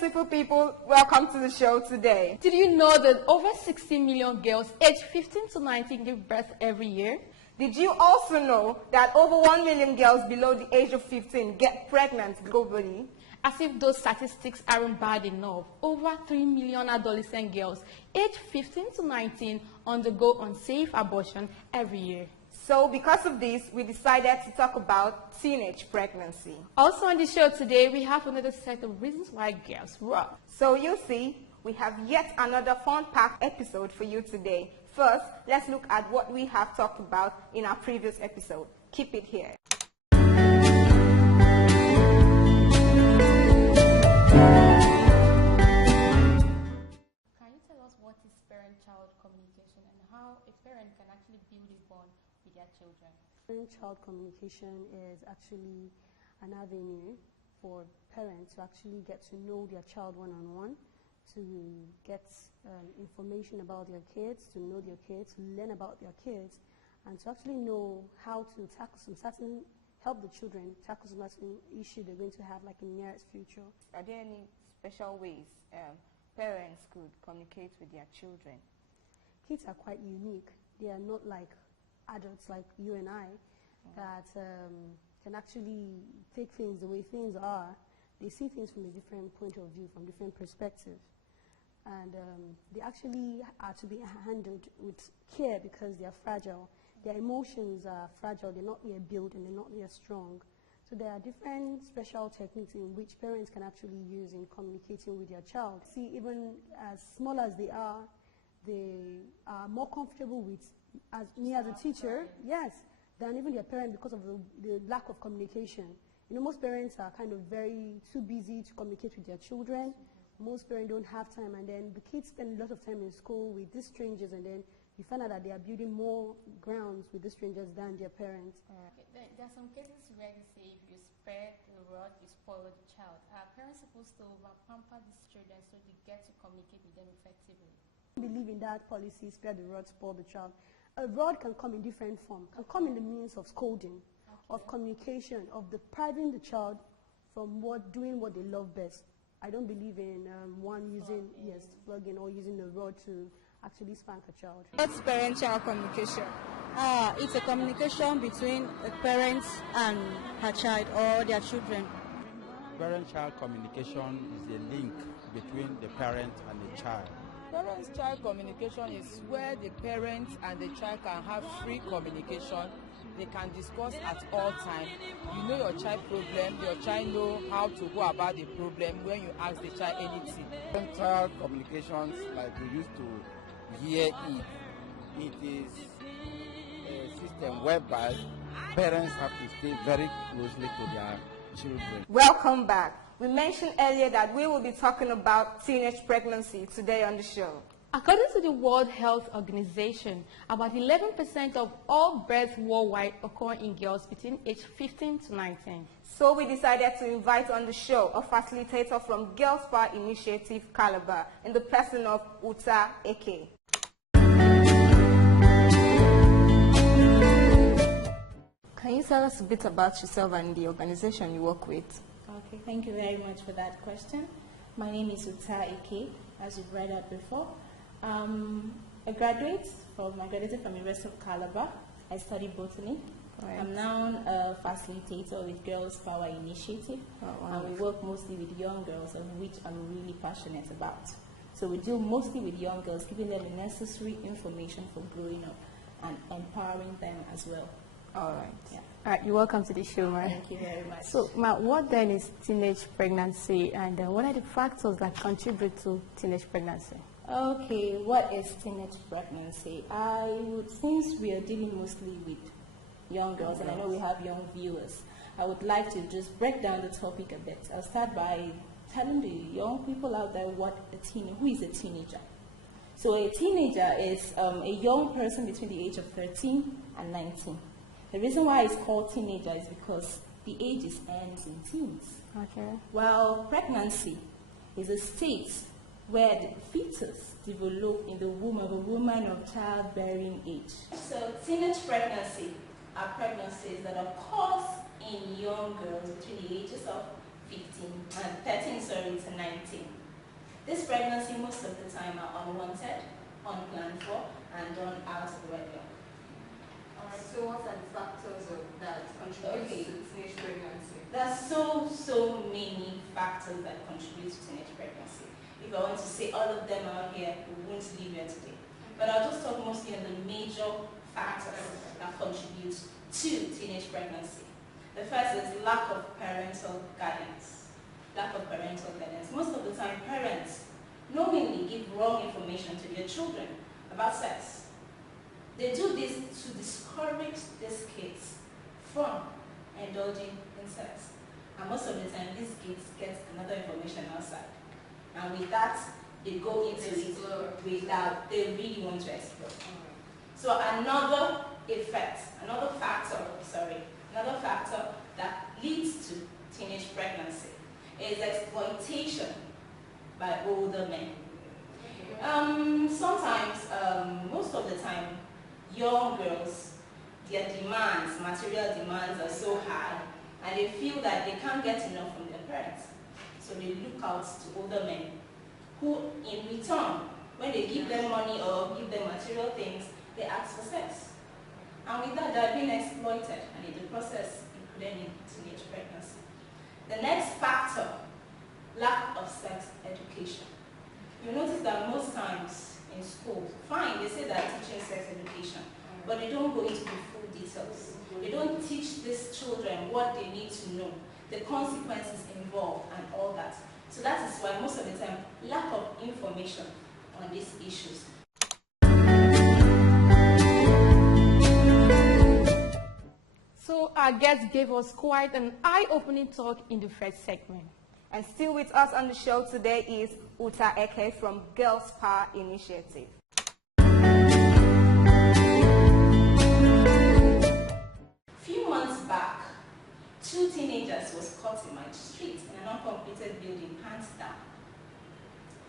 beautiful people. Welcome to the show today. Did you know that over 60 million girls aged 15 to 19 give birth every year? Did you also know that over 1 million girls below the age of 15 get pregnant globally? As if those statistics aren't bad enough, over 3 million adolescent girls aged 15 to 19 undergo unsafe abortion every year. So because of this, we decided to talk about teenage pregnancy. Also on the show today, we have another set of reasons why girls rot. So you see, we have yet another fun-packed episode for you today. First, let's look at what we have talked about in our previous episode. Keep it here. Can you tell us what is parent-child communication and how a parent can actually build a bond with their children? Parent-child communication is actually an avenue for parents to actually get to know their child one-on-one, to get information about their kids, to know their kids, to learn about their kids, and to actually know how to tackle help the children tackle some certain issue they're going to have like in the nearest future. Are there any special ways parents could communicate with their children? Kids are quite unique. They are not like adults like you and I that can actually take things the way things are. They see things from a different point of view, from different perspectives. And they actually are to be handled with care because they are fragile. Their emotions are fragile, they're not yet built and they're not yet strong. So there are different special techniques in which parents can actually use in communicating with their child. See, even as small as they are more comfortable with me as a teacher, yes, than even their parent because of the lack of communication. You know, most parents are kind of too busy to communicate with their children. Most parents don't have time, and then the kids spend a lot of time in school with these strangers, and then you find out that they are building more grounds with these strangers than their parents. Okay, there are some cases where they say if you spare the rod, you spoil the child. Are parents supposed to pamper these children so they get to communicate with them effectively? I believe in that policy, spare the rod, spoil the child. A rod can come in different forms, can come in the means of scolding, of communication, of depriving the child from doing what they love best. I don't believe in one using, flogging or using the rod to actually spank a child. What's parent-child communication? It's a communication between a parent and her child or their children. Parent-child communication is a link between the parent and the child. Parent-child communication is where the parent and the child can have free communication. They can discuss at all times. You know your child problem, your child know how to go about the problem when you ask the child anything. Parent-child communications, like we used to hear it is a system whereby parents have to stay very closely to their children. Welcome back. We mentioned earlier that we will be talking about teenage pregnancy today on the show. According to the World Health Organization, about 11% of all births worldwide occur in girls between age 15 to 19. So we decided to invite on the show a facilitator from Girls Power Initiative Calabar in the person of Uta Eke. Can you tell us a bit about yourself and the organization you work with? Okay, thank you very much for that question. My name is Uta Eke, as you've read out before. I graduated from University of Calabar. I studied botany. Right. I'm now a facilitator with Girls Power Initiative, and we work mostly with young girls, of which I'm really passionate about. So we deal mostly with young girls, giving them the necessary information for growing up and empowering them as well. All right. Yeah. All right, you're welcome to the show, Ma. Thank you very much. So, Ma, what then is teenage pregnancy, and what are the factors that contribute to teenage pregnancy? Okay, what is teenage pregnancy? Since we are dealing mostly with young girls, and I know we have young viewers, I would like to just break down the topic a bit. I'll start by telling the young people out there who is a teenager. So a teenager is a young person between the age of 13 and 19. The reason why it's called teenager is because the age ends in teens. Okay. While pregnancy is a state where the fetus develops in the womb of a woman of childbearing age. So teenage pregnancy are pregnancies that occur in young girls between the ages of 13 to 19. This pregnancy most of the time are unwanted, unplanned for, and done out of wedlock. Alright, so what are the factors that contribute to teenage pregnancy? There's so many factors that contribute to teenage pregnancy. If I want to say all of them out here, we won't leave here today. But I'll just talk mostly on the major factors that contribute to teenage pregnancy. The first is lack of parental guidance. Lack of parental guidance. Most of the time, parents knowingly give wrong information to their children about sex. They do this to discourage these kids from indulging in sex. And most of the time, these kids get another information outside. And with that, they go into it without, they really want to explore. So another factor that leads to teenage pregnancy is exploitation by older men. Sometimes, most of the time, young girls, their demands, material demands are so high, and they feel that they can't get enough from their parents. So they look out to older men who, in return, when they give them money or give them material things, they ask for sex. And with that, they're being exploited, and in the process, including teenage pregnancy. The next factor, lack of sex education. You notice that most times in school, fine, they say they're teaching sex education, but they don't go into the full details. They don't teach these children what they need to know, the consequences involved, and all that. So that is why most of the time, lack of information on these issues. So our guest gave us quite an eye-opening talk in the first segment. And still with us on the show today is Uta Eke from Girls Power Initiative. Few months back, 2 teenagers was caught in my street in an uncompleted building, hands down,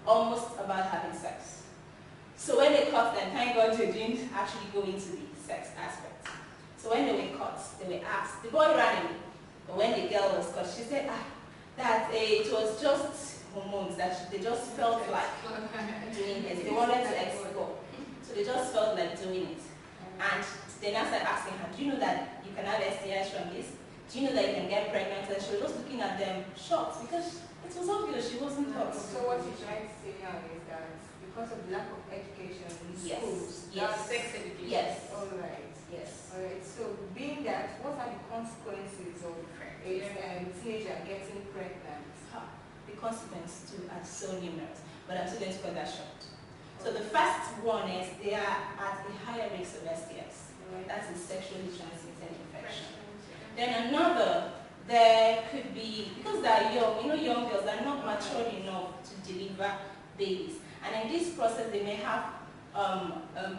almost about having sex. So when they caught them, thank God they didn't actually go into the sex aspect. So when they were caught, they were asked, the boy ran away, but when the girl was caught, she said that it was just hormones, that they just felt like doing it. They wanted to explore, so they just felt like doing it. And then I started asking her, do you know that you can have STIs from this? Do you know that you can get pregnant? And she was just looking at them shocked because it was obvious she wasn't taught. So what you're trying to say now is that because of lack of education in schools, sex education. Yes. All right. Yes. All right. So being that, what are the consequences of a teenager getting pregnant? The consequences too are so numerous, but I'm still going to cut that short. So the first one is they are at a higher risk of STIs. That's a sexually transmitted infection. Then another, there could be, because they are young, young girls are not mature enough to deliver babies. And in this process, they may have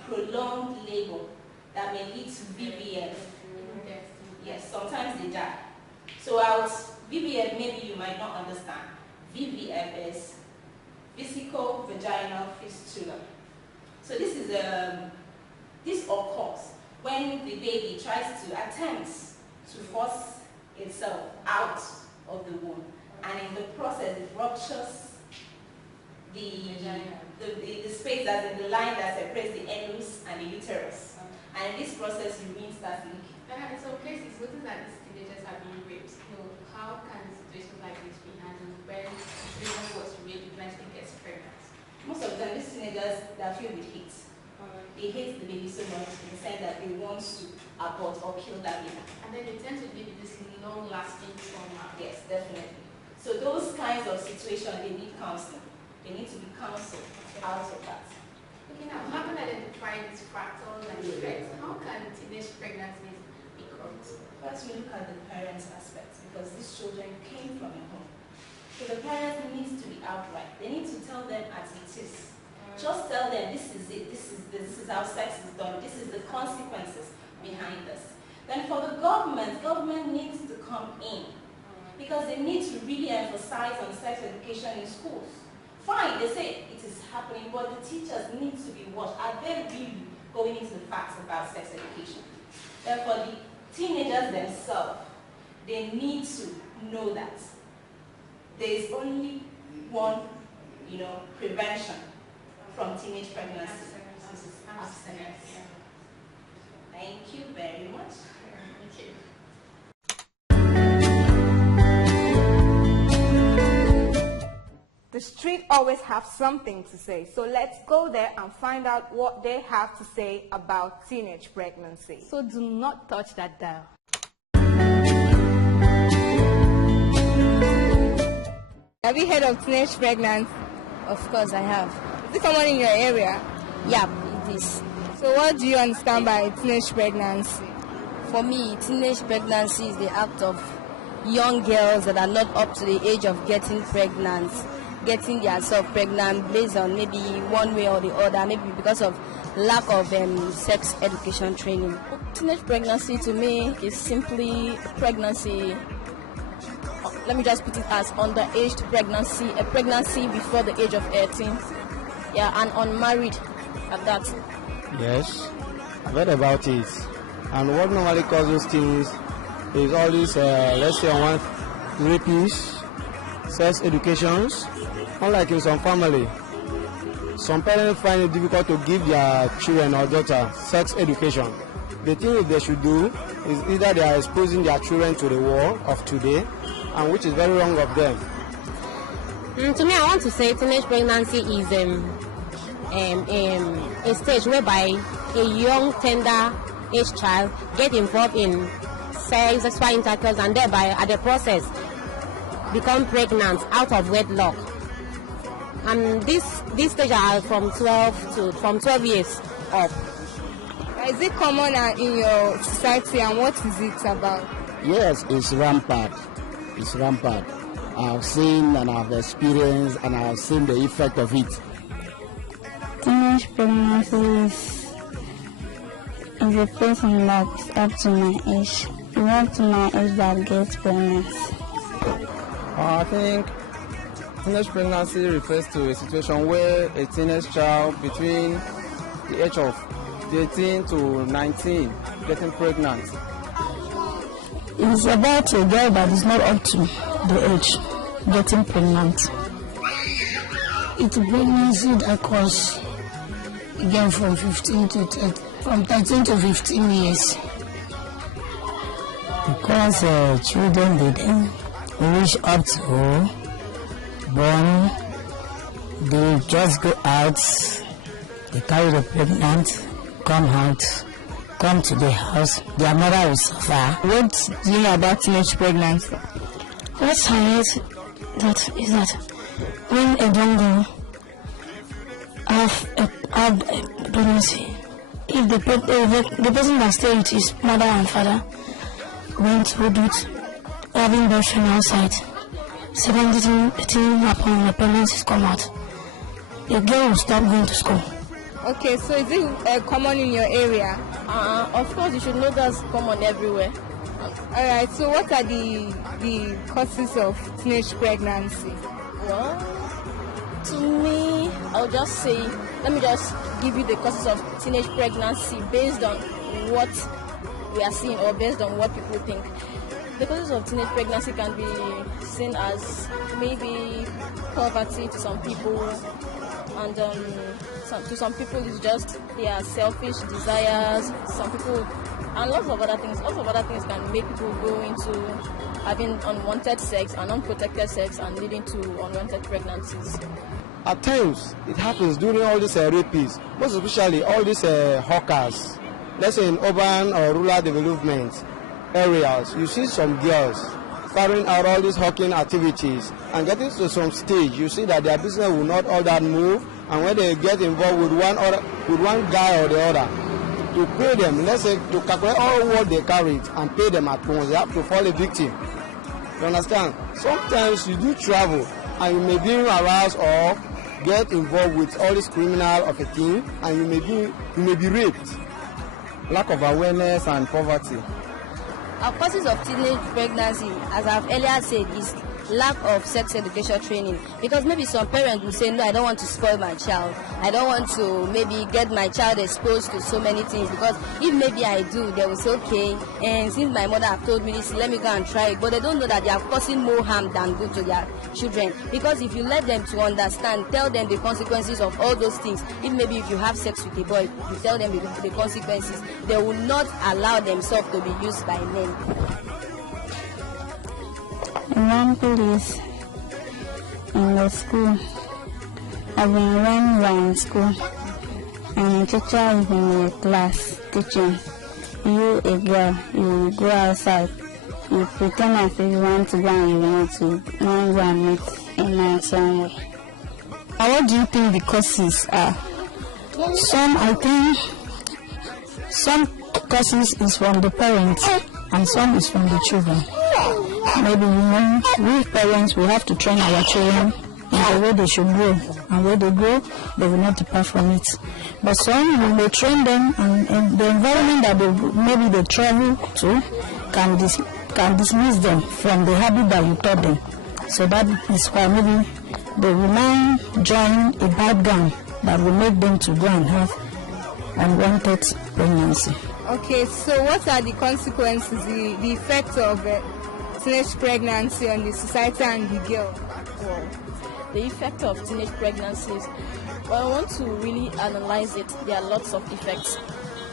prolonged labor that may lead to VVF. Yes, sometimes they die. So VVF, maybe you might not understand. VVF is vesical vaginal fistula. So this is this occurs when the baby tries to attempt to force itself out of the womb, and in the process it ruptures the space that's in the line that separates the anus and the uterus, and in this process urine starts leaking. So places, notice that these teenagers are being raped. So how can situations like this be handled when someone was raped eventually gets pregnant? Most of the time, these teenagers, they are filled with hate. They hate the baby so much in the sense that they want to abort or kill that baby. And then they tend to live with this long-lasting trauma. Yes, definitely. So those kinds of situations, they need counseling. They need to be counseled out of that. Okay, now how can I identify these factors and effects? How can teenage pregnancies be caused? First, we look at the parents' aspect, because these children came from a home. So the parents need to be outright. They need to tell them as it is. Just tell them this is it, this is how sex is done, this is the consequences behind this. Then for the government needs to come in, because they need to really emphasize on sex education in schools. Fine, they say it is happening, but the teachers need to be watched. Are they really going into the facts about sex education? Then for the teenagers themselves, they need to know that there is only one, prevention from teenage pregnancy? Abstinence. Thank you very much. The street always have something to say, so let's go there and find out what they have to say about teenage pregnancy. So do not touch that dial. Have you heard of teenage pregnancy? Of course I have. Is it common in your area? Yeah, it is. So what do you understand by teenage pregnancy? For me, teenage pregnancy is the act of young girls that are not up to the age of getting pregnant, getting themselves pregnant based on maybe one way or the other, maybe because of lack of sex education training. Teenage pregnancy to me is simply pregnancy. Let me just put it as underage pregnancy, a pregnancy before the age of 18. Yeah, and unmarried at that. Yes, I've heard about it. And what normally causes things is all these, let's say, rapists, sex educations. Unlike in some family, some parents find it difficult to give their children or daughter sex education. The thing they should do is either they are exposing their children to the world of today, and which is very wrong of them. To me, I want to say teenage pregnancy is a stage whereby a young, tender age child get involved in sexual intercourse and thereby, at the process, become pregnant out of wedlock. And this stage are from 12 years up. Is it common in your society, and what is it about? Yes, it's rampant. It's rampant. I've seen and I've experienced and I've seen the effect of it. Teenage pregnancy is a person that's up to my age. It's up to my age that gets pregnant. I think teenage pregnancy refers to a situation where a teenage child between the age of 18 to 19 getting pregnant. It's about a girl that is not up to the age getting pregnant. It's a pregnancy that causes again from 13 to 15 years. Because children they then reach up to born, they just go out, they carry the pregnant, come out, come to the house, their mother will suffer. What do you know about teenage pregnancy? What I heard is that when a young girl have a pregnancy, if the person that stays with his mother and father went to do it, having boyfriend outside, second thing happen when the pregnancy come out, the girl will stop going to school. Okay, so is it common in your area? Of course, you should know that's common everywhere. Alright, so what are the causes of teenage pregnancy? Well, to me, I'll just say, let me just give you the causes of teenage pregnancy based on what we are seeing or based on what people think. The causes of teenage pregnancy can be seen as maybe poverty to some people, and to some people it's just their selfish desires. Some people, and lots of other things. Lots of other things can make people go into having unwanted sex and unprotected sex and leading to unwanted pregnancies. At times, it happens during all these rapists, most especially all these hawkers. Let's say in urban or rural development areas, you see some girls carrying out all these hawking activities and getting to some stage, you see that their business will not all that move, and when they get involved with one guy or the other, to pay them, let's say to calculate all what they carried and pay them at once, they have to fall a victim. You understand? Sometimes you do travel and you may be aroused or get involved with all this criminal of a thing, and you may be raped. Lack of awareness and poverty. Our causes of teenage pregnancy, as I've earlier said, is lack of sex education training. Because maybe some parents will say, no, I don't want to spoil my child. I don't want to maybe get my child exposed to so many things. Because if maybe I do, they will say, okay, and since my mother have told me this, let me go and try it. But they don't know that they are causing more harm than good to their children. Because if you let them to understand, tell them the consequences of all those things. If you have sex with a boy, you tell them the consequences, they will not allow themselves to be used by men. One place in the school, I've been running in school, and a teacher is in the class teaching. You, a girl, you go outside, you pretend as if you want to go and you want to go and meet a man somewhere. What do you think the causes are? I think some causes is from the parents and some is from the children. Maybe we parents will have to train our children in the way they should grow, and where they grow, they will not depart from it. But some, when they train them, and the environment that maybe they travel to can dismiss them from the habit that you taught them. So that is why maybe they will now join a bad gang that will make them to go and have unwanted pregnancy. Okay, so what are the consequences, the effects of teenage pregnancy on the society and the girl? Well, the effect of teenage pregnancies, well, I want to really analyze it. There are lots of effects.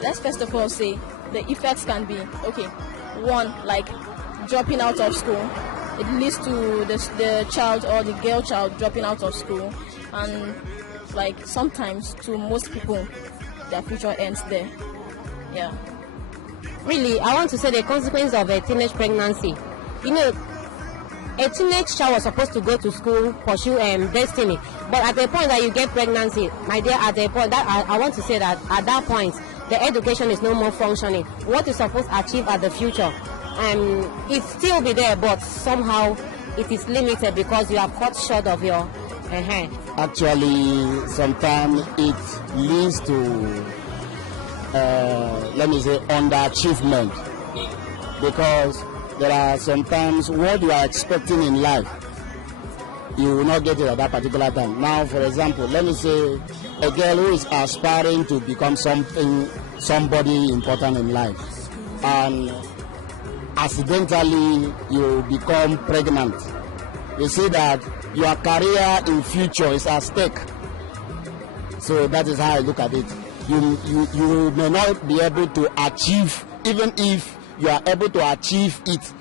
Let's first of all say the effects can be, okay, one, like dropping out of school. It leads to the child or the girl child dropping out of school, and like sometimes to most people their future ends there. Yeah. Really, I want to say the consequence of a teenage pregnancy. You know, a teenage child was supposed to go to school, pursue destiny, but at the point that you get pregnancy, my dear, at the point that I want to say that at that point the education is no more functioning. What you're supposed to achieve at the future, it still be there, but somehow it is limited because you are cut short of your Actually, sometimes it leads to, let me say, underachievement, because there are sometimes what you are expecting in life, you will not get it at that particular time. Now, for example, let me say a girl who is aspiring to become somebody important in life, and accidentally you become pregnant. You see that your career in future is at stake. So that is how I look at it. You may not be able to achieve, even if you are able to achieve it,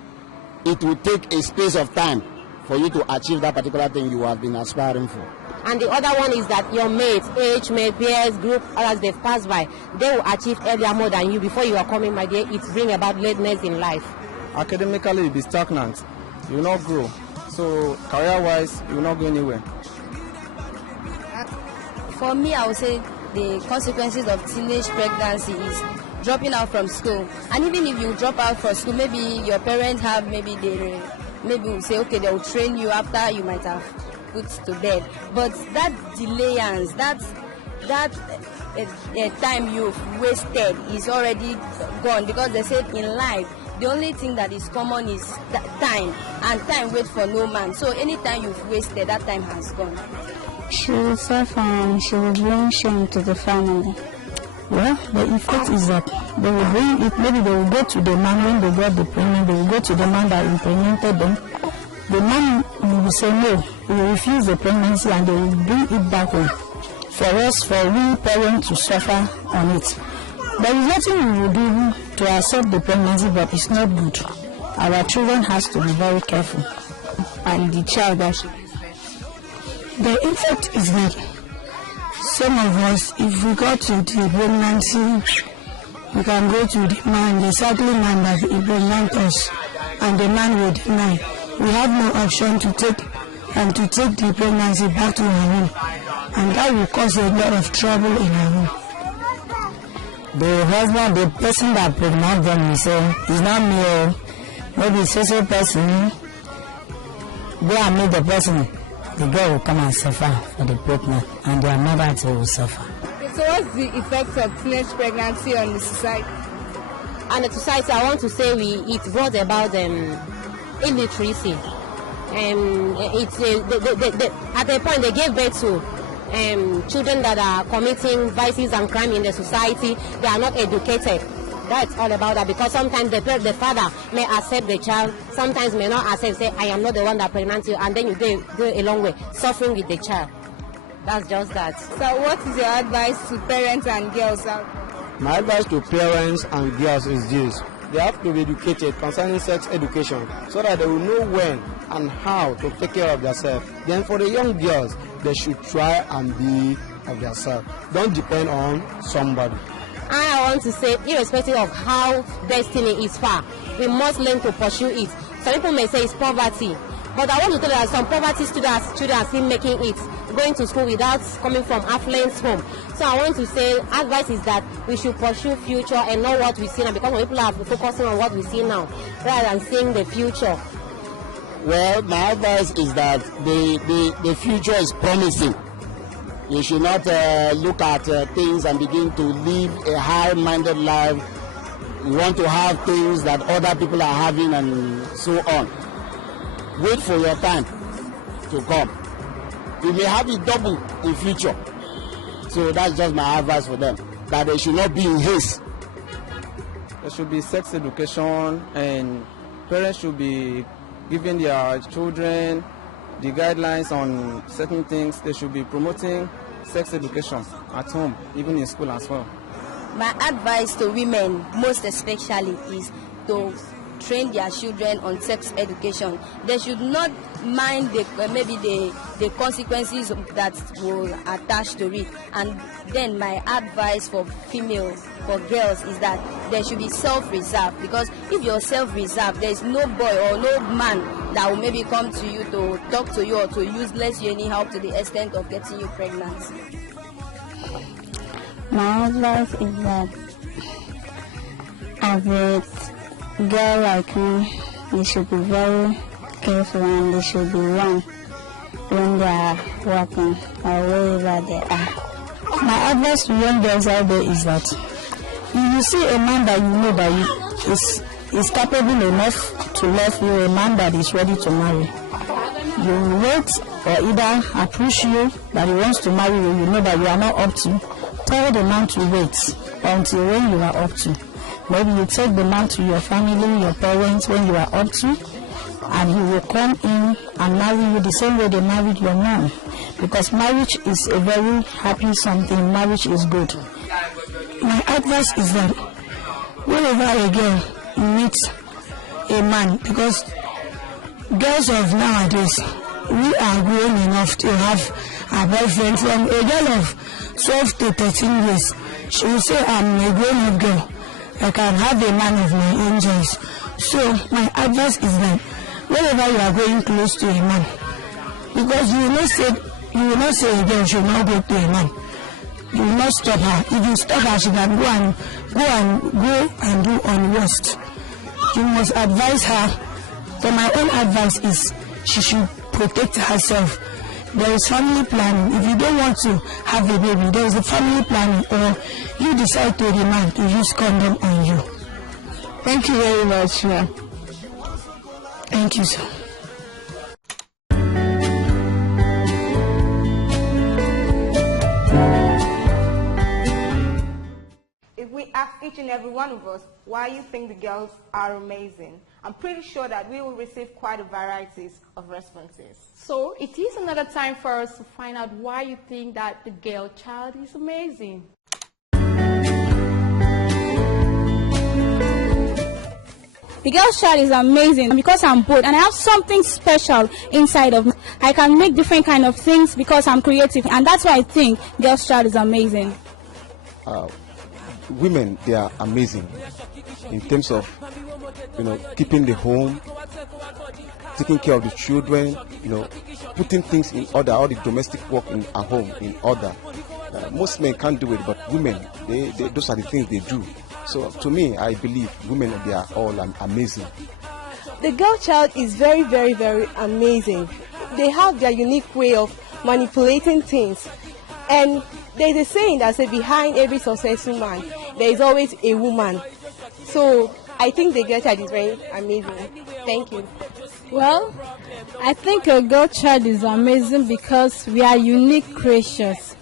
it will take a space of time for you to achieve that particular thing you have been aspiring for. And the other one is that your mates, age, peers, group, others they've passed by, they will achieve earlier more than you before you are coming, my dear. It brings about lateness in life. Academically, you'll be stagnant. You will not grow. So career-wise, you will not go anywhere. For me, I would say the consequences of teenage pregnancy is dropping out from school. And even if you drop out from school, maybe your parents have, maybe will say, okay, they will train you after you might have put to bed. But that delayance, that time you've wasted is already gone, because they said in life, the only thing that is common is time, and time waits for no man. So any time you've wasted, that time has gone. She will suffer and she will bring shame to the family. Well, the effect is that they will bring it, maybe they will go to the man when they got the pregnant, they will go to the man that impregnated them. The man will say no, he will refuse the pregnancy and they will bring it back home. For we parents to suffer on it. There is nothing we will do to accept the pregnancy, but it's not good. Our children has to be very careful, and the child also. The effect is that some of us, if we got to the pregnancy, we can go to the man, the cycling man that impregnated us, and the man will deny. We have no option to take the pregnancy back to our home, and that will cause a lot of trouble in our home. The husband, the person that pregnant them, will say, it's not me, maybe it's also person, go and meet the person. The girl will come and suffer for the pregnant, and their mother too will suffer. Okay, so what's the effect of teenage pregnancy on the society? And the society, I want to say, it brought about illiteracy. at a point they gave birth to children that are committing vices and crime in the society. They are not educated. That's all about that, because sometimes the father may accept the child, sometimes may not accept, say, I am not the one that pregnant you, and then you go a long way, suffering with the child. That's just that. So what is your advice to parents and girls out there? My advice to parents and girls is this. They have to be educated concerning sex education so that they will know when and how to take care of themselves. Then for the young girls, they should try and be of themselves. Don't depend on somebody. I want to say, irrespective of how destiny is far, we must learn to pursue it. Some people may say it's poverty, but I want to tell you that some poverty children are still making it, going to school without coming from affluent home. So I want to say, advice is that we should pursue future and not what we see now, because when people are focusing on what we see now rather than seeing the future. Well, my advice is that the future is promising. You should not look at things and begin to live a high-minded life. You want to have things that other people are having and so on. Wait for your time to come. You may have it double in future. So that's just my advice for them, that they should not be in haste. There should be sex education, and parents should be giving their children the guidelines on certain things. They should be promoting sex education at home, even in school as well. My advice to women, most especially, is to train their children on sex education. They should not mind the consequences that will attach to it. And then my advice for females, for girls, is that they should be self-reserved, because if you're self-reserved, there is no boy or no man that will maybe come to you to talk to you or to useless you anyhow to the extent of getting you pregnant. My advice is that as a girl like me, they should be very careful and they should be young when they are working or wherever they are. My advice to young girls out there is that if you see a man that you know that is capable enough to love you, a man that is ready to marry, you wait or either approach you that he wants to marry you, you know that you are not up to, tell the man to wait until when you are up to. Maybe you take the man to your family, your parents, when you are up to, and he will come in and marry you the same way they married your mom. Because marriage is a very happy something. Marriage is good. My advice is that whenever a girl meets a man, because girls of nowadays, we are grown enough to have a boyfriend. From a girl of 12 to 13 years, she will say, I'm a grown-up girl. I can have a man of my own choice. So my advice is that whenever you are going close to a man, because you will not say a girl should not go to a man. You will not stop her. If you stop her, she can go and do unworst. You must advise her. So my own advice is she should protect herself. There is family planning. If you don't want to have a baby, there is a family planning, or you decide to demand to use condom on you. Thank you very much, ma'am. Thank you, sir. If we ask each and every one of us why you think the girls are amazing, I'm pretty sure that we will receive quite a variety of responses. So it is another time for us to find out why you think that the girl child is amazing. The girl child is amazing because I'm bold and I have something special inside of me. I can make different kind of things because I'm creative, and that's why I think girl child is amazing. Women, they are amazing in terms of, keeping the home, taking care of the children, putting things in order, all the domestic work in a home in order. Most men can't do it, but women, those are the things they do. So to me, I believe women, they are all amazing. The girl child is very, very, very amazing. They have their unique way of manipulating things. And there's a saying that says behind every successful man, there is always a woman. So I think the girl child is very amazing. Thank you. Well, I think a girl child is amazing because we are unique creatures.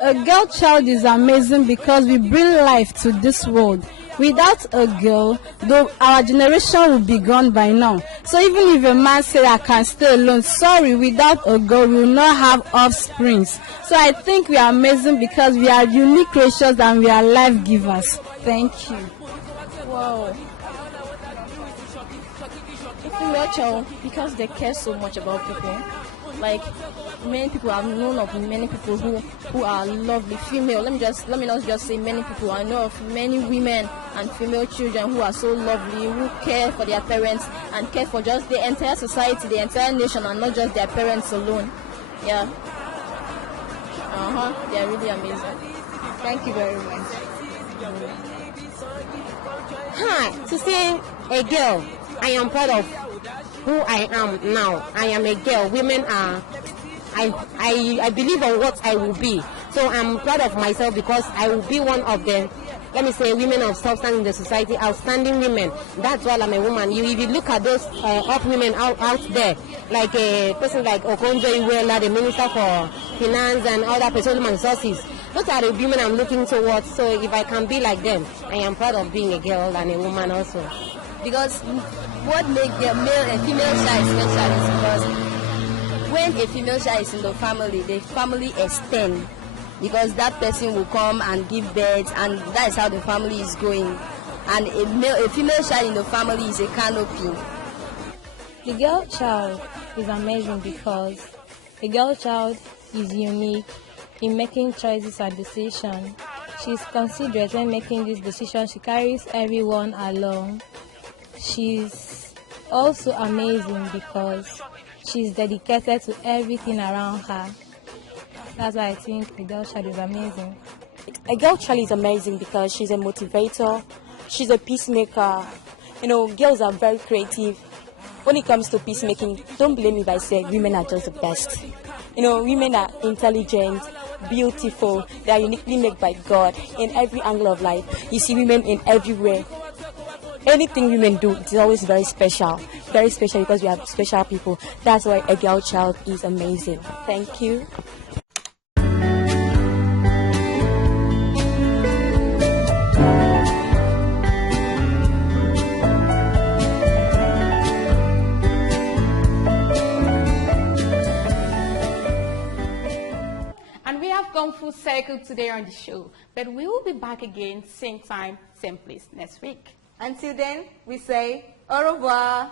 A girl child is amazing because we bring life to this world. Without a girl, though our generation will be gone by now. So even if a man says I can stay alone, sorry, without a girl we will not have offsprings. So I think we are amazing because we are unique creatures and we are life givers. Thank you. Wow. Female child, because they care so much about people. Like many people, I've known of many people who are lovely female. Let me not just say many people. I know of many women and female children who are so lovely, who care for their parents and care for just the entire society, the entire nation, and not just their parents alone. Yeah. They are really amazing. Thank you very much. Hi, to say a girl, I am proud of who I am now. I am a girl. Women are, I believe on what I will be. So I'm proud of myself because I will be one of the, let me say, women of substance in the society, outstanding women. That's why I'm a woman. If you look at those up women out there, like a person like Okonjo-Iweala, the Minister for Finance and other petroleum resources, those are the women I'm looking towards. So if I can be like them, I am proud of being a girl and a woman also. Because what makes a male and female child special is because when a female child is in the family extends, because that person will come and give birth, and that is how the family is going. And a female child in the family is a canopy. The girl child is amazing because a girl child is unique in making choices and decisions. She is considerate when making this decision. She carries everyone along. She's also amazing because she's dedicated to everything around her. That's why I think a girl child is amazing. A girl child is amazing because she's a motivator, she's a peacemaker. You know, girls are very creative. When it comes to peacemaking, don't blame me by saying women are just the best. You know, women are intelligent, beautiful, they are uniquely made by God in every angle of life. You see women in everywhere. Anything women do is always very special because we are special people. That's why a girl child is amazing. Thank you. And we have gone full circle today on the show, but we will be back again same time, same place next week. Until then, we say au revoir.